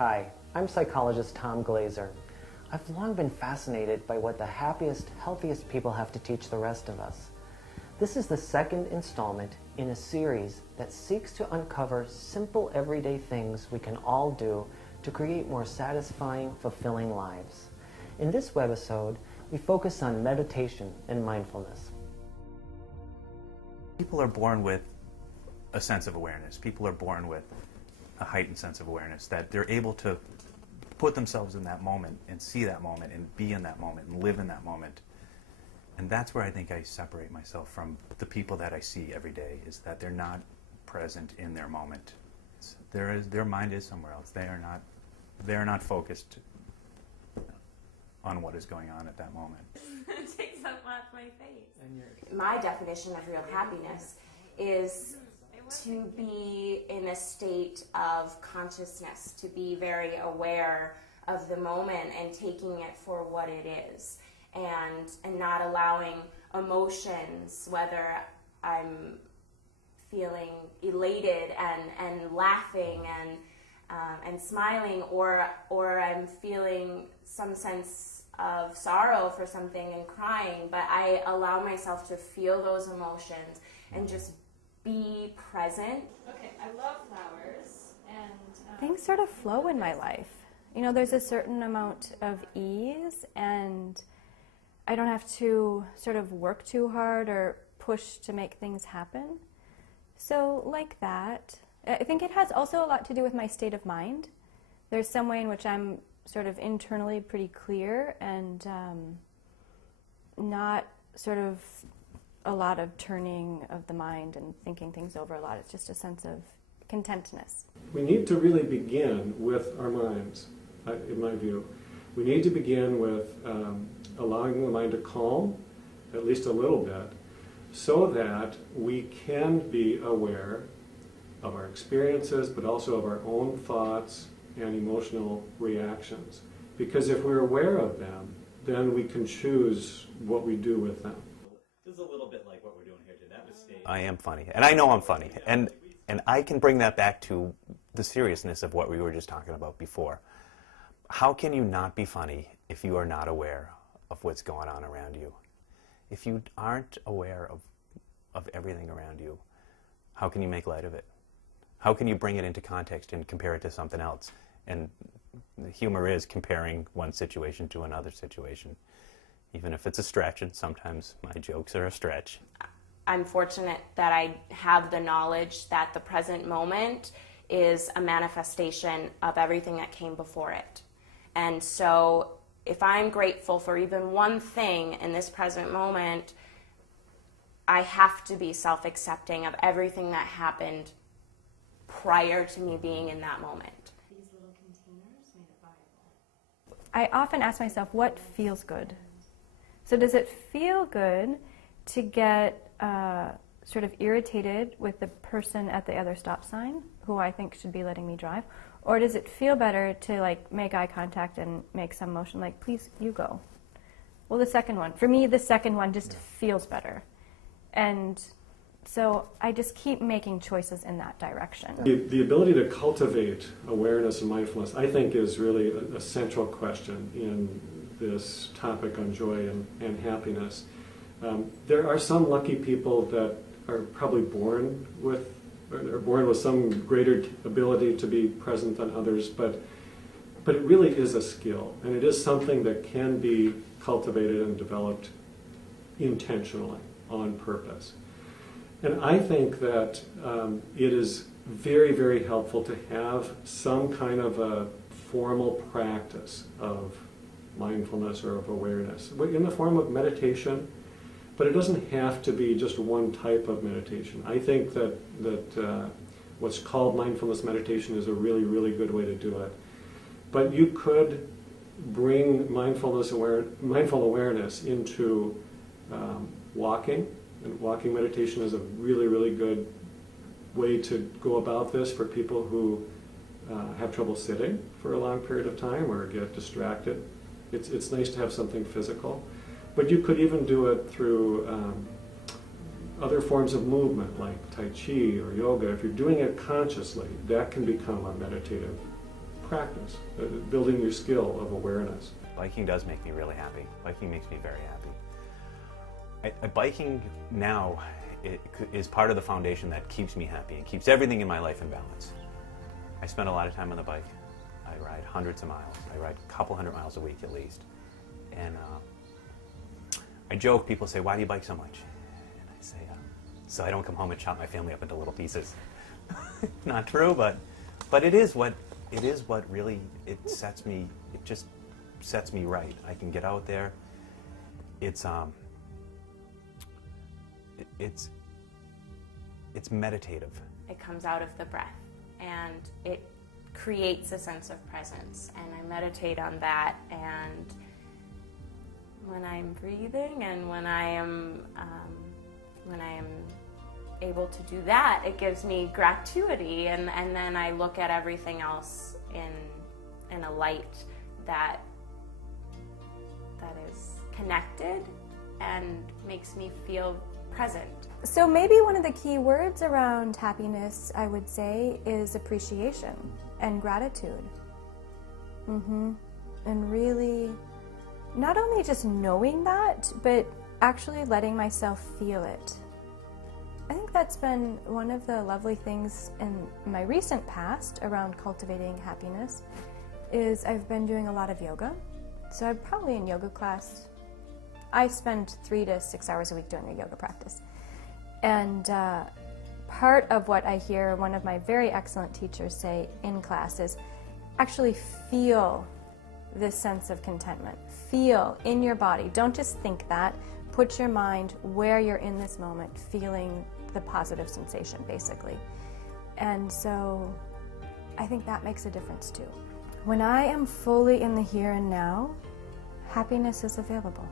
Hi, I'm psychologist Tom Glazer. I've long been fascinated by what the happiest, healthiest people have to teach the rest of us. This is the second installment in a series that seeks to uncover simple everyday things we can all do to create more satisfying, fulfilling lives. In this webisode, we focus on meditation and mindfulness. People are born with a sense of awareness. People are born with a heightened sense of awareness, that they're able to put themselves in that moment and see that moment and be in that moment and live in that moment. And that's where I think I separate myself from the people that I see every day, is that they're not present in their moment. Their mind is somewhere else. They are not focused on what is going on at that moment. It takes up off my face. My definition of real happiness is to be in a state of consciousness, to be very aware of the moment and taking it for what it is, and not allowing emotions, whether I'm feeling elated and laughing and smiling, or I'm feeling some sense of sorrow for something and crying, but I allow myself to feel those emotions and just be present. Okay, I love flowers, and things sort of flow in my life. You know, there's a certain amount of ease, and I don't have to sort of work too hard or push to make things happen. So like that, I think it has also a lot to do with my state of mind. There's some way in which I'm sort of internally pretty clear and not sort of a lot of turning of the mind and thinking things over a lot. It's just a sense of contentness. We need to really begin with our minds, in my view. We need to begin with allowing the mind to calm, at least a little bit, so that we can be aware of our experiences, but also of our own thoughts and emotional reactions. Because if we're aware of them, then we can choose what we do with them. This is a little bit like what we're doing here today. That was staged. I am funny, and I know I'm funny, and I can bring that back to the seriousness of what we were just talking about before. How can you not be funny if you are not aware of what's going on around you? If you aren't aware of everything around you, how can you make light of it? How can you bring it into context and compare it to something else? And the humor is comparing one situation to another situation, even if it's a stretch, and sometimes my jokes are a stretch. I'm fortunate that I have the knowledge that the present moment is a manifestation of everything that came before it. And so if I'm grateful for even one thing in this present moment, I have to be self-accepting of everything that happened prior to me being in that moment. these little containers made it viable. I often ask myself, what feels good? So does it feel good to get sort of irritated with the person at the other stop sign, who I think should be letting me drive? Or does it feel better to like make eye contact and make some motion like, please, you go? Well, the second one. For me, the second one just feels better. And so I just keep making choices in that direction. The ability to cultivate awareness and mindfulness, I think, is really a central question in this topic on joy and happiness. There are some lucky people that are probably born with some greater ability to be present than others, but it really is a skill, and it is something that can be cultivated and developed intentionally, on purpose. And I think that it is very, very helpful to have some kind of a formal practice of mindfulness or of awareness in the form of meditation, but it doesn't have to be just one type of meditation. I think that what's called mindfulness meditation is a really, really good way to do it. But you could bring mindful awareness into walking, and walking meditation is a really, really good way to go about this for people who have trouble sitting for a long period of time or get distracted. It's nice to have something physical. But you could even do it through other forms of movement like Tai Chi or yoga. If you're doing it consciously, that can become a meditative practice, building your skill of awareness. Biking does make me really happy. Biking makes me very happy. Biking now is part of the foundation that keeps me happy and keeps everything in my life in balance. I spend a lot of time on the bike. I ride hundreds of miles. I ride a couple hundred miles a week at least. And I joke, people say, why do you bike so much? And I say, so I don't come home and chop my family up into little pieces. Not true, but it is what really just sets me right. I can get out there. It's meditative. It comes out of the breath, and it creates a sense of presence, and I meditate on that. And when I'm breathing and when I am able to do that, it gives me gratuity, and then I look at everything else in a light that is connected and makes me feel present. So maybe one of the key words around happiness, I would say, is appreciation and gratitude. And really, not only just knowing that, but actually letting myself feel it. I think that's been one of the lovely things in my recent past around cultivating happiness is I've been doing a lot of yoga. So I'm probably in yoga class. I spend 3 to 6 hours a week doing a yoga practice. And part of what I hear one of my very excellent teachers say in class is actually feel this sense of contentment. Feel in your body. Don't just think that. Put your mind where you're in this moment, feeling the positive sensation, basically. And so I think that makes a difference too. When I am fully in the here and now, happiness is available.